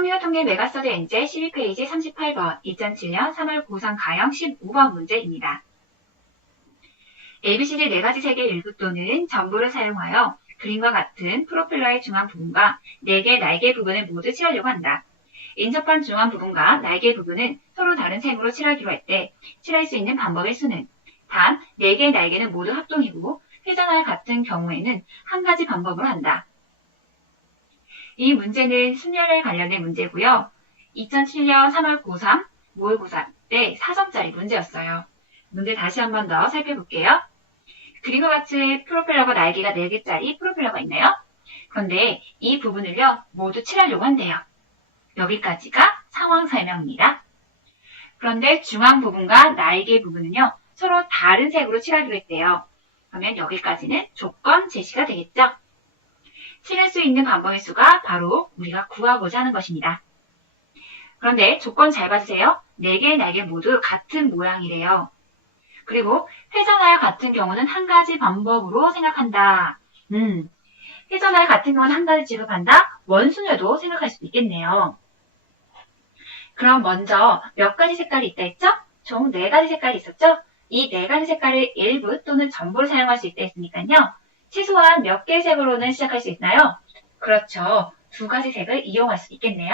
확률 통계 메가서드 엔제 12페이지 38번 2007년 3월 고3 가형 15번 문제입니다. ABCD 네 가지 색의 일부 또는 전부를 사용하여 그림과 같은 프로펠러의 중앙 부분과 4개 날개 부분을 모두 칠하려고 한다. 인접한 중앙 부분과 날개 부분은 서로 다른 색으로 칠하기로 할 때 칠할 수 있는 방법의 수는 단 4개의 날개는 모두 합동이고 회전할 같은 경우에는 한 가지 방법으로 한다. 이 문제는 순열에 관련된 문제고요. 2007년 3월 고3, 모의고사 때 4점짜리 문제였어요. 문제 다시 한 번 더 살펴볼게요. 그림과 같이 프로펠러가 날개가 4개짜리 프로펠러가 있나요? 그런데 이 부분을요, 모두 칠하려고 한대요. 여기까지가 상황 설명입니다. 그런데 중앙 부분과 날개 부분은요, 서로 다른 색으로 칠하기로 했대요. 그러면 여기까지는 조건 제시가 되겠죠? 칠할 수 있는 방법의 수가 바로 우리가 구하고자 하는 것입니다. 그런데 조건 잘 봐주세요. 4개의 날개 모두 같은 모양이래요. 그리고 회전하여 같은 경우는 한 가지 방법으로 생각한다. 음, 회전하여 같은 경우는 한 가지 취급한다? 원순열도 생각할 수도 있겠네요. 그럼 먼저 몇 가지 색깔이 있다 했죠? 총 4가지 색깔이 있었죠? 이 4가지 색깔을 일부 또는 전부로 사용할 수 있다 했으니까요. 최소한 몇 개의 색으로는 시작할 수 있나요? 그렇죠. 두 가지 색을 이용할 수 있겠네요.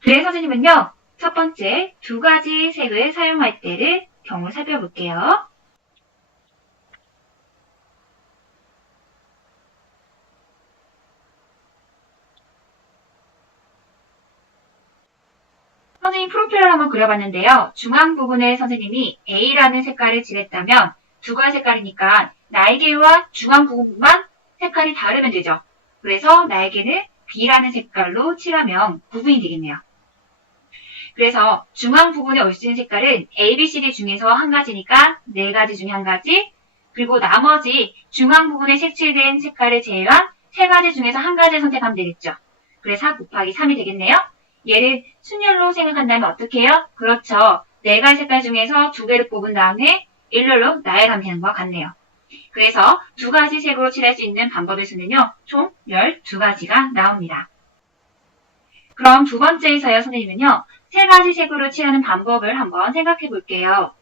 그래서 선생님은요, 첫 번째 두 가지 색을 사용할 때를 경우 살펴볼게요. 선생님 프로필을 한번 그려봤는데요. 중앙 부분에 선생님이 A라는 색깔을 칠했다면 두 가지 색깔이니까 날개와 중앙 부분만 색깔이 다르면 되죠. 그래서 날개는 B라는 색깔로 칠하면 구분이 되겠네요. 그래서 중앙 부분에 올 수 있는 색깔은 A, B, C, D 중에서 한 가지니까 네 가지 중에 한 가지, 그리고 나머지 중앙 부분에 색칠된 색깔을 제외한 세 가지 중에서 한 가지를 선택하면 되겠죠. 그래서 4 곱하기 3이 되겠네요. 얘를 순열로 생각한다면 어떻게 해요? 그렇죠. 네 가지 색깔 중에서 두 개를 뽑은 다음에 일렬로 나열하면 되는 것과 같네요. 그래서 두 가지 색으로 칠할 수 있는 방법의 수는요, 총 12가지가 나옵니다. 그럼 두 번째에서요, 선생님은요, 세 가지 색으로 칠하는 방법을 한번 생각해 볼게요.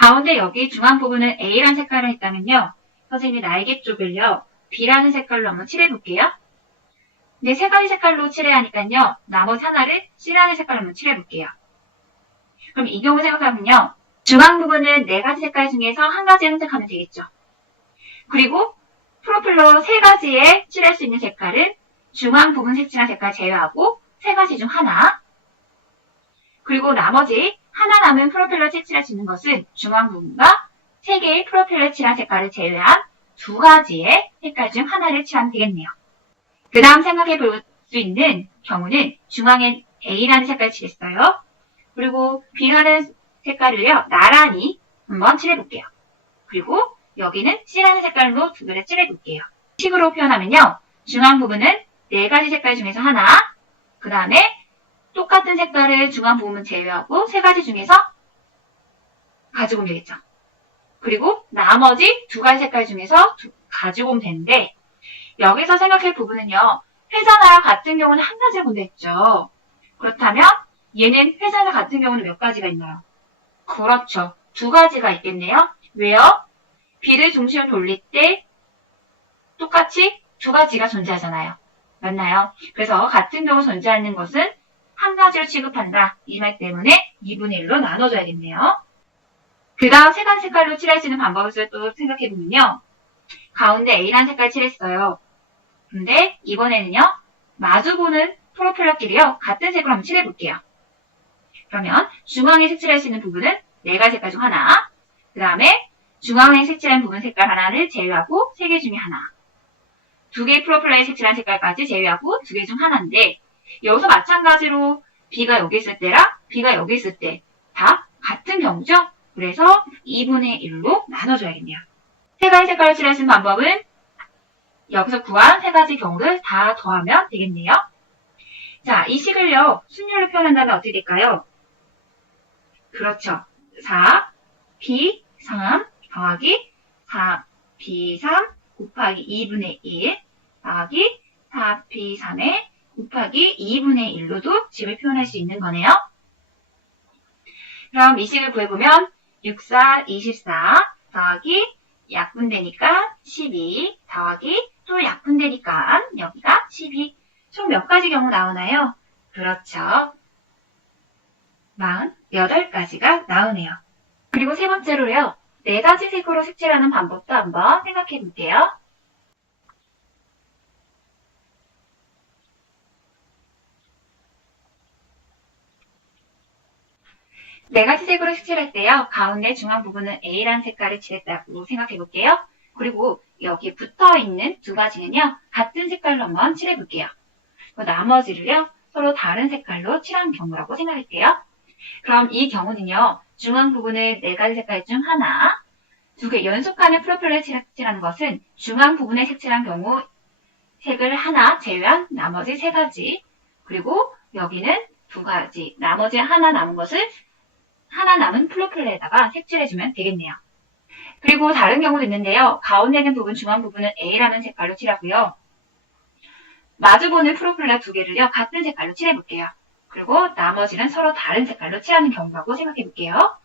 가운데 여기 중앙 부분은 A라는 색깔을 했다면요. 선생님이 날개 쪽을요. B라는 색깔로 한번 칠해볼게요. 근데 세 가지 색깔로 칠해야 하니까요. 나머지 하나를 C라는 색깔로 한번 칠해볼게요. 그럼 이 경우 생각하면요. 중앙 부분은 네 가지 색깔 중에서 한 가지 선택하면 되겠죠. 그리고 프로필러 세 가지에 칠할 수 있는 색깔은 중앙 부분 색칠한 색깔 제외하고 세 가지 중 하나. 그리고 나머지 하나 남은 프로펠러 수 있는 것은 중앙 부분과 세 개의 프로펠러 칠한 색깔을 제외한 두 가지의 색깔 중 하나를 칠하면 되겠네요. 그 다음 생각해 볼 수 있는 경우는 중앙에 A라는 색깔 칠했어요. 그리고 B라는 색깔을요, 나란히 한번 칠해볼게요. 그리고 여기는 C라는 색깔로 두 개를 칠해볼게요. 식으로 표현하면요, 중앙 부분은 네 가지 색깔 중에서 하나, 그 다음에 똑같은 색깔을 중앙 부분 제외하고 세 가지 중에서 가지고 오면 되겠죠. 그리고 나머지 두 가지 색깔 중에서 두, 가지고 오면 되는데 여기서 생각할 부분은요. 회전하여 같은 경우는 한 가지를 본다 했죠. 그렇다면 얘는 회전하 같은 경우는 몇 가지가 있나요? 그렇죠. 두 가지가 있겠네요. 왜요? B를 중심으로 돌릴 때 똑같이 두 가지가 존재하잖아요. 맞나요? 그래서 같은 경우 존재하는 것은 한 가지로 취급한다. 이 말 때문에 2분의 1로 나눠줘야겠네요. 그 다음 세 가지 색깔로 칠할 수 있는 방법을 또 생각해보면요. 가운데 A란 색깔 칠했어요. 근데 이번에는요. 마주보는 프로펠러끼리요. 같은 색으로 한번 칠해볼게요. 그러면 중앙에 색칠할 수 있는 부분은 네 가지 색깔 중 하나. 그 다음에 중앙에 색칠한 부분 색깔 하나를 제외하고 세 개 중에 하나. 두 개의 프로펠러에 색칠한 색깔까지 제외하고 두 개 중 하나인데 여기서 마찬가지로 B가 여기 있을 때랑 B가 여기 있을 때 다 같은 경우죠? 그래서 2분의 1로 나눠줘야겠네요. 세 가지 색깔을 있는 방법은 여기서 구한 세 가지 경우를 다 더하면 되겠네요. 자, 이 식을요, 순율로 표현한다면 어떻게 될까요? 그렇죠. 4, B, 3 더하기 4, B, 3 곱하기 2분의 1 더하기 4, B, 3에 곱하기 2분의 1로도 집을 표현할 수 있는 거네요. 그럼 이 식을 구해보면 6, 4, 24 더하기 약분되니까 12 더하기 또 약분되니까 여기가 12. 총 몇 가지 경우 나오나요? 그렇죠. 48가지가 나오네요. 그리고 세 번째로요. 네 가지 색으로 색칠하는 방법도 한번 생각해 볼게요. 네 가지 색으로 색칠할 때요. 가운데 중앙 부분은 A라는 색깔을 칠했다고 생각해 볼게요. 그리고 여기 붙어 있는 두 가지는요. 같은 색깔로 한번 칠해 볼게요. 나머지를요. 서로 다른 색깔로 칠한 경우라고 생각할게요. 그럼 이 경우는요. 중앙 부분을 네 가지 색깔 중 하나, 두 개 연속하는 프로필을 색칠하는 것은 중앙 부분에 색칠한 경우 색을 하나 제외한 나머지 세 가지, 그리고 여기는 두 가지, 나머지 하나 남은 것을 하나 남은 프로필에다가 색칠해주면 되겠네요. 그리고 다른 경우도 있는데요. 가운데 있는 부분, 중앙 부분은 A라는 색깔로 칠하고요. 마주보는 프로필러 두 개를요. 같은 색깔로 칠해볼게요. 그리고 나머지는 서로 다른 색깔로 칠하는 경우라고 생각해볼게요.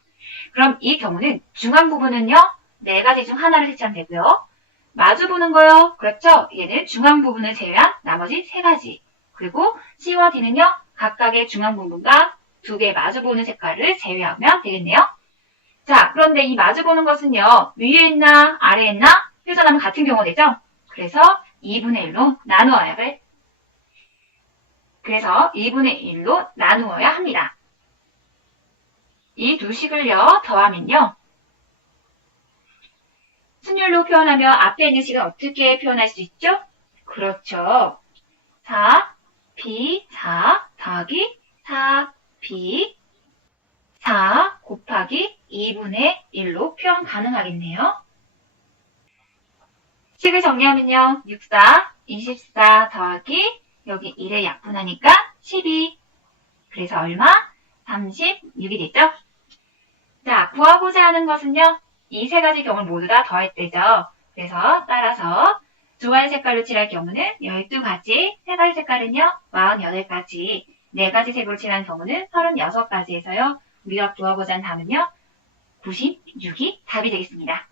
그럼 이 경우는 중앙 부분은요. 네 가지 중 하나를 색칠하면 되고요. 마주보는 거요. 그렇죠? 얘는 중앙 부분을 제외한 나머지 세 가지. 그리고 C와 D는요. 각각의 중앙 부분과 두 개 마주보는 색깔을 제외하면 되겠네요. 자, 그런데 이 마주보는 것은요. 위에 있나 아래에 있나 표현하면 같은 경우가 되죠? 그래서 2분의 1로 나누어야 돼. 그래서 2분의 1로 나누어야 합니다. 이 두 식을요, 더하면요. 순율로 표현하며 앞에 있는 식을 어떻게 표현할 수 있죠? 그렇죠. 4, B, 4 더하기 4, B, 4 곱하기 2분의 1로 표현 가능하겠네요. 식을 정리하면요. 64, 24 더하기 여기 1에 약분하니까 12. 그래서 얼마? 36이 됐죠? 자, 구하고자 하는 것은요. 이 세 가지 경우를 모두 다 더할 때죠. 그래서 따라서 두 가지 색깔로 칠할 경우는 12가지, 세 가지 색깔은요. 48가지, 네 가지 색으로 칠한 경우는 36가지에서요. 우리가 구하고자 하는 답은요. 96이 답이 되겠습니다.